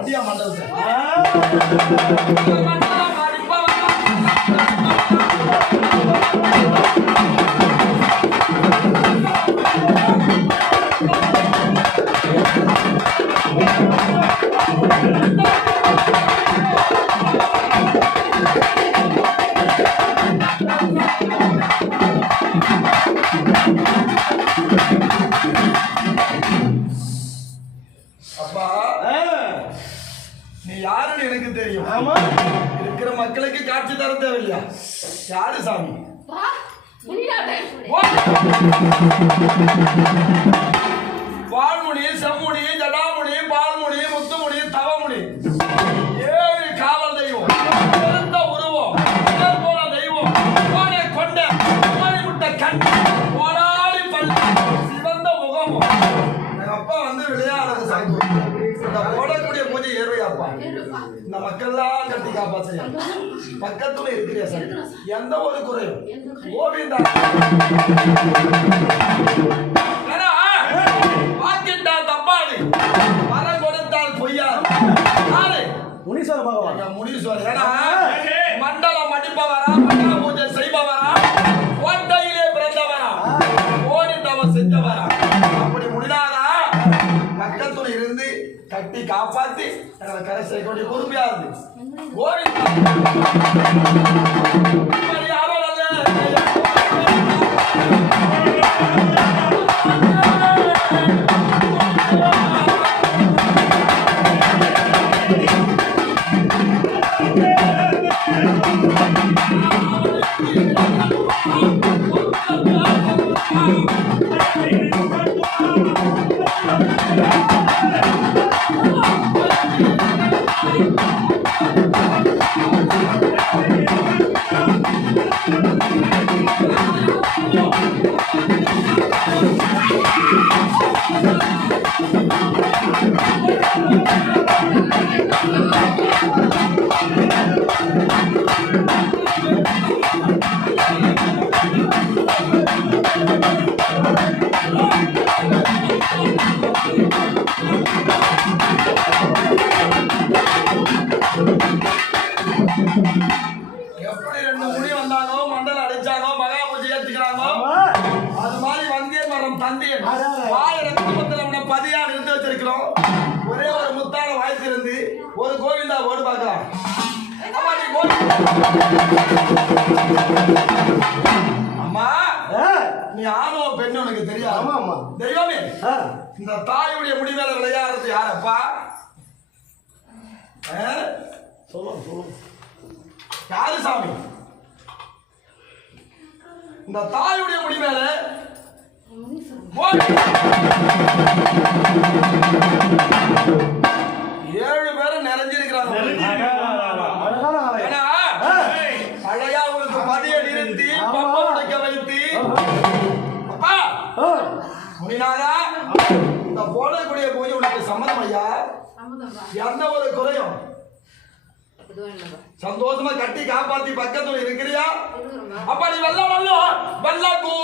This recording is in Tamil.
அடியா மண்டபத்தை எனக்கு தெரியும். ஆமா, இருக்கிற மக்களுக்கு காட்சி தர தேவையில்லையா? யாரு சாமி? வால்முனி, செம்முனி, ஜடாமுனி, பால்முனி, முத்துமுனி, தவமுனி, 7 காவல் தெய்வம், சிறந்த உருவம், போல தெய்வம், கோடை கொண்ட முட்டை கண், போராடி பல், சிவந்த முகமும். அப்பா வந்து விளையாடுறது சாமி. இந்த போடக்கூடிய பூஜை ஏறுவையாப்பா. இந்த மக்கள்லாம் கட்டி காப்பாற்ற பக்கத்துல இருக்கிறியா சார்? எந்த ஒரு குறையும் கோவிந்தா வாக்கிட்டால் தப்பாது, வரம் கொடுத்தால் பொய்யாது. முனீஸ்வர பகவான் முனீஸ்வரர். ஏன்னா மண்டலம் அடிப்பவரா, மண்டல பூஜை செய்பவரா, கோட்டையிலே பிறந்தவரா, கோடி தவம் செஞ்சவரா. அப்படி முடியாதா பக்கத்துல இருந்து கட்டி காப்பாத்தி கரை செய்யக்கூடிய பொறுமையா இருந்து கோவிந்தா எப்படி 2 முடி வந்தானோ மண்டலம் அடிச்சானோ மகா பூஜை ஏத்துக்கிறானோ அது மாதிரி வந்தே மரம் தந்தேன் 1000 குடும்பத்துல உன்னை பதியா நிறுத்தி வச்சிருக்கிறோம். ஒரே ஒரு முத்தான வாய்ப்பு இருந்து ஒரு கோவிந்தா ஓடு பார்க்கலாம். அம்மா நீ ஆணோ பெண்ணு உனக்கு தெரியாது. தெய்வமே, இந்த தாயுடைய முடி மேல விளையாடுறது யாரப்பா? சொல்லுங்க சொல்லுங்க, யாரு சாமி? இந்த தாயுடைய முடி மேல 7 பேரும் நிறைஞ்சிருக்கிறாங்க. அழையா உங்களுக்கு பதிய நிறுத்தி பப்ப உடைக்க வைத்து அப்பா முனிநாதா இந்த போடக்கூடிய பூஜை உனக்கு சம்மதம் ஐயா? எந்த ஒரு குறையும் சந்தோஷமா கட்டி காப்பாத்தி பக்கத்துல இருக்கிறியா? அப்ப நீ வெள்ள வெள்ள வெள்ள கூ